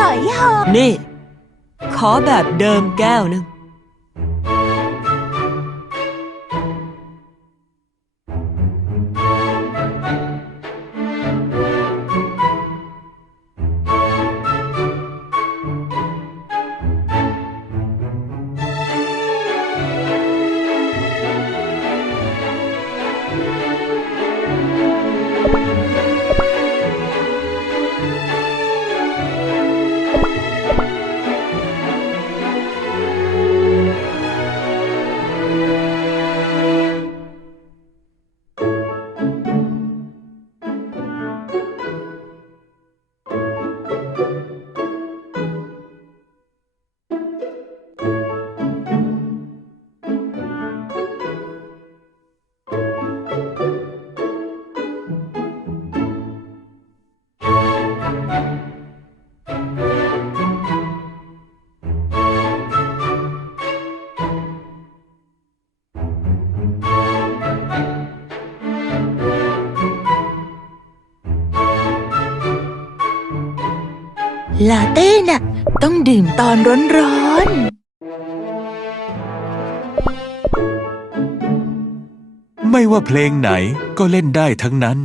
ร่อยหอนี่ ขอแบบเดิมแก้วหนึ่ง ลาเต้น่ะ ต้องดื่มตอนร้อนๆ ไม่ว่าเพลงไหนก็เล่นได้ทั้งนั้น